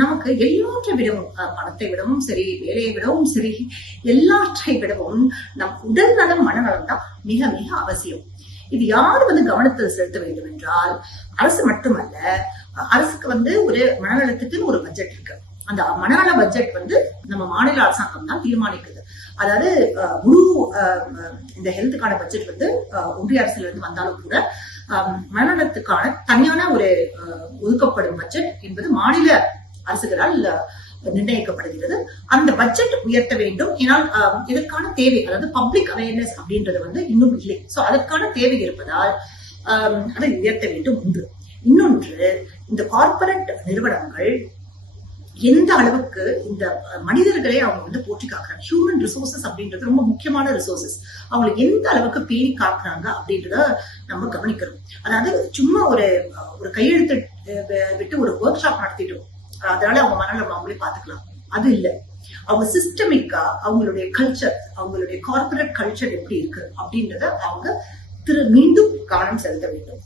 நமக்கு எல்லாற்றை விடவும், பணத்தை விடவும் சரி, வேலையை விடவும் சரி, எல்லாற்றை விடவும் நம் உடல் நலம் மனநலம் தான் மிக மிக அவசியம். இது யார் கவனத்தில் செலுத்த வேண்டும் என்றால் அரசு மட்டுமல்ல. அரசுக்கு ஒரு மனநலத்துக்கு ஒரு பட்ஜெட் இருக்கு. அந்த மனநல பட்ஜெட் நம்ம மாநில அரசாங்கம் தான் தீர்மானிக்குது. அதாவது முழு இந்த ஹெல்த்துக்கான பட்ஜெட் ஒன்றிய அரசுல இருந்து வந்தாலும் கூட மனநலத்துக்கான தனியான ஒரு ஒதுக்கப்படும் பட்ஜெட் என்பது மாநில அரசுகளால் நிர்ணயிக்கப்படுகிறது. அந்த பட்ஜெட் உயர்த்த வேண்டும். ஏனால் இதற்கான தேவை, அதாவது பப்ளிக் அவேர்னஸ் அப்படின்றது இன்னும் இல்லை. சோ அதற்கான தேவை இருப்பதால் அதை உயர்த்த வேண்டும். ஒன்று. இன்னொன்று, இந்த கார்ப்பரேட் நிறுவனங்கள் எந்த அளவுக்கு இந்த மனிதர்களே அவங்க போற்றி காக்குறாங்க. ஹியூமன் ரிசோர்சஸ் அப்படின்றது ரொம்ப முக்கியமான ரிசோர்சஸ். அவங்களை எந்த அளவுக்கு பேணி காக்குறாங்க அப்படின்றத நம்ம கவனிக்கிறோம். அதாவது சும்மா ஒரு கையெழுத்து விட்டு ஒரு ஒர்க் ஷாப் நடத்திட்டோம், அதனால அவங்க மனநலம் அவங்களே பாத்துக்கலாம், அது இல்ல. அவங்க சிஸ்டமிக்கா அவங்களுடைய கல்ச்சர், அவங்களுடைய கார்ப்பரேட் கல்ச்சர் எப்படி இருக்கு அப்படின்றத அவங்க மீண்டும் கவனம் செலுத்த வேண்டும்.